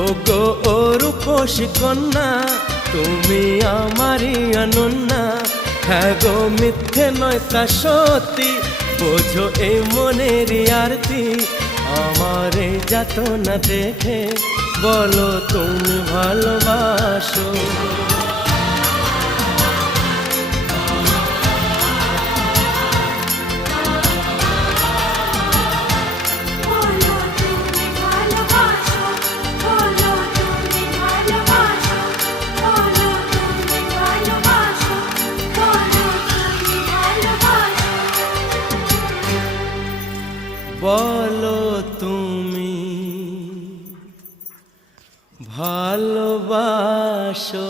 ও গো ও রূপসী কন্যা, তুমি আমারই অনন্যা। হ্যাঁ গো মিথ্যে নয় তা সত্যি, বোঝো এই মনেরই আরতি। আমারে যাতনা দেখে বলো তুমি ভালোবাসো। বলো তুমি ভালোবাসো।